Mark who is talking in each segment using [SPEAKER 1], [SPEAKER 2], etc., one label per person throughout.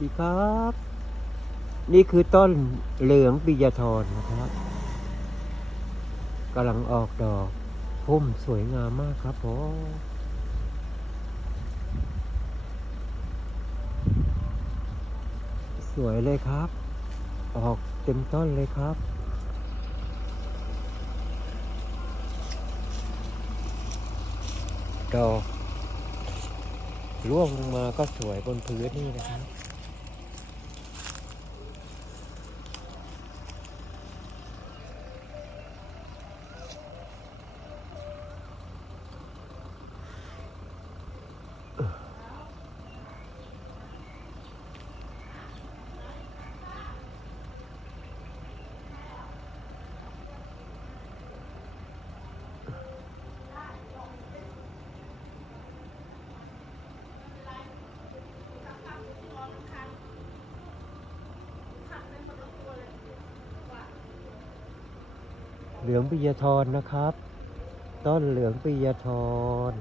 [SPEAKER 1] ดีครับ นี่คือต้นเหลืองปิยธรนะครับกำลังออกดอกพุ่มสวยงามมากครับผมสวยเลยครับ ออกเต็มต้นเลยครับดอกร่วงลงมาก็สวยบนพื้นนี่นะครับ เหลืองปิยธรนะครับ ต้นเหลืองปิยธร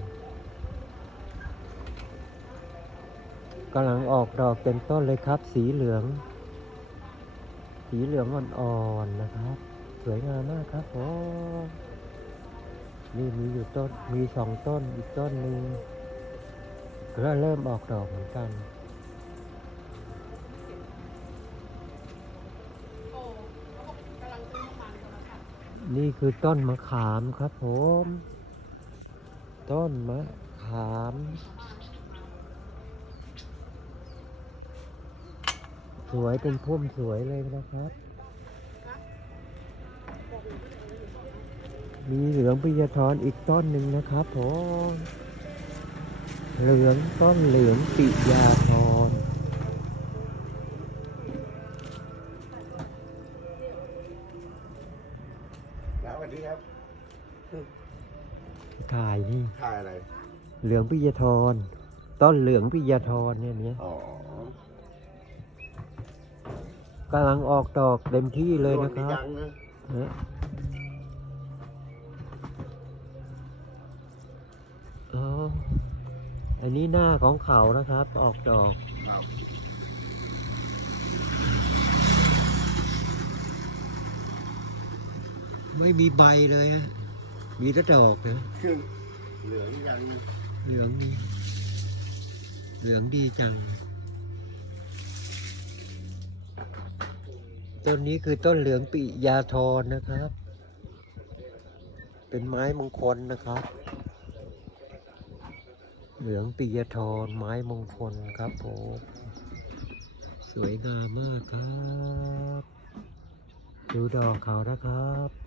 [SPEAKER 1] กำลังออกดอกเต็มต้นเลยครับ สีเหลือง สีเหลืองอ่อนๆนะครับ สวยงามมากครับผมนี่มีอยู่ต้นมีสองต้นอีกต้นหนึ่งก็เริ่มออกดอกเหมือนกัน นี่คือต้นมะขามครับผม ต้นมะขาม สวยเป็นพุ่มสวยเลยนะครับ มีเหลืองปิยธรอีกต้นหนึ่งนะครับผม เหลืองต้นเหลืองปิยาธร
[SPEAKER 2] สวัสดีครับ
[SPEAKER 1] ถ่ายนี่
[SPEAKER 2] ถ่ายอะไร
[SPEAKER 1] เหลืองปิยธรต้นเหลืองปิยธรเนี่ยเนี้ย
[SPEAKER 2] อ๋อกำ
[SPEAKER 1] ลังออกดอกเต็มที่เลยนะค
[SPEAKER 2] โด
[SPEAKER 1] รับ
[SPEAKER 2] ยังนะ
[SPEAKER 1] ฮะอ๋ออันนี้หน้าของเขานะครับ ออกดอก
[SPEAKER 2] ครับ
[SPEAKER 1] ไม่มีใบเลยฮะมีแต่ดอกนะ
[SPEAKER 2] คือเหลืองยัง
[SPEAKER 1] เหลืองดีเหลืองดีจัง ต้นนี้คือต้นเหลืองปิยาธรนะครับ เป็นไม้มงคลนะครับ เหลืองปิยธรไม้มงคลครับผมสวยงามมากครับ ดูดอกเขานะครับ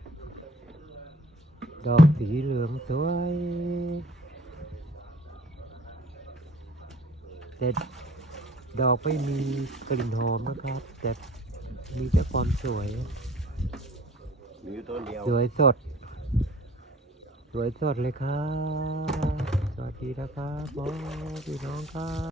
[SPEAKER 1] ดอกสีเหลืองสวย แต่ดอกไม่มีกลิ่นหอมนะครับ แต่มีแต่ความสวย
[SPEAKER 2] มีอยู่ต้นเดียว
[SPEAKER 1] สวยสด สวยสดเลยครับ สวัสดีนะครับผมพี่น้องครับ